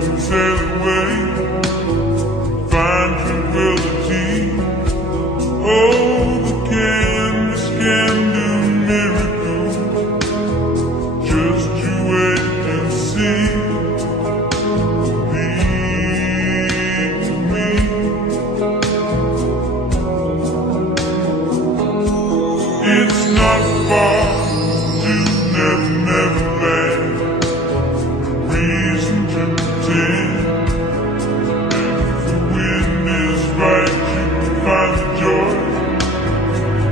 can sail away, find tranquility. Oh, the canvas can do miracles. Just you wait and see. Believe me. It's not far to never land. Reason to pretend. If the wind is right, you can find the joy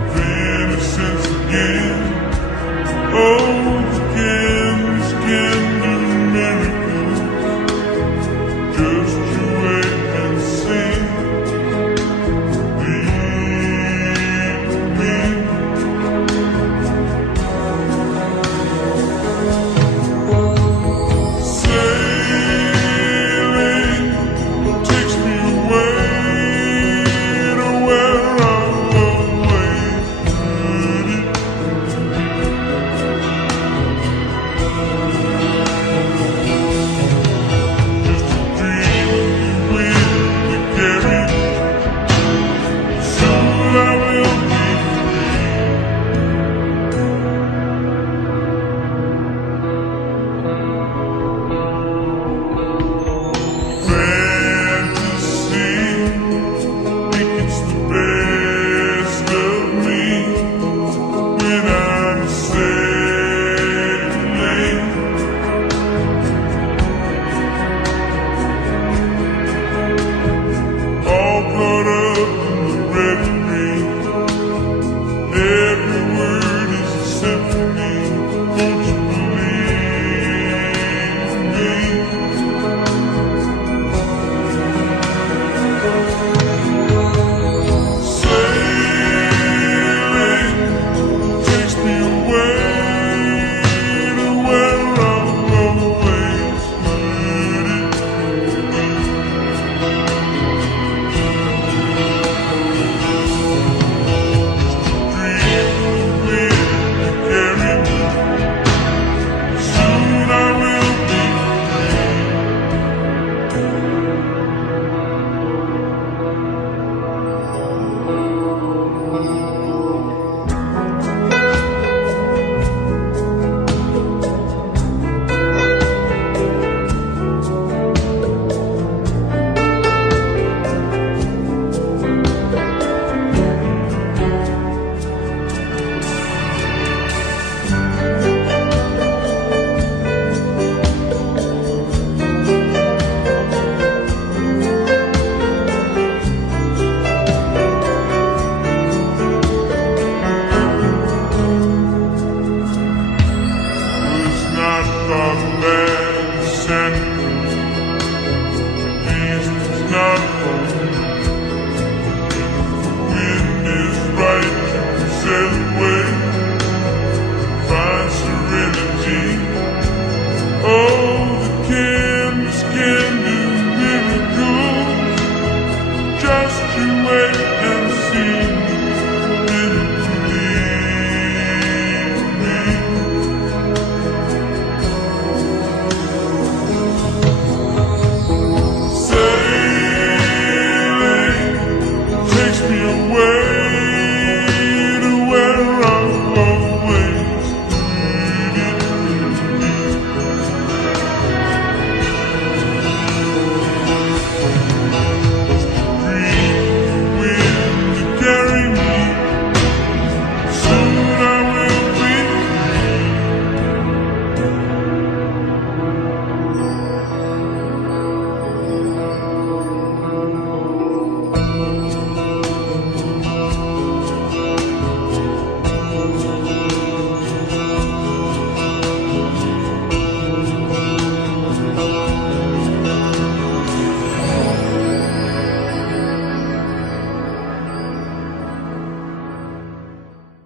of innocence again. Oh, the canvas can do miracles. Just you wait and see. Believe me. Sailing takes me away to where I've always wanted. Just a dream with you carry. Soon I will be free. Fantasy, think it's the best of me when I'm sailing. All caught up in the reverie. Every word is a symphony. Won't you believe me? Sailing takes me away to where I've always wanted. Dream with you carry me. Soon I will be free. Was not the last sentence. Reason's not home. If the wind is right, you can sail away, find serenity. Oh, the canvas can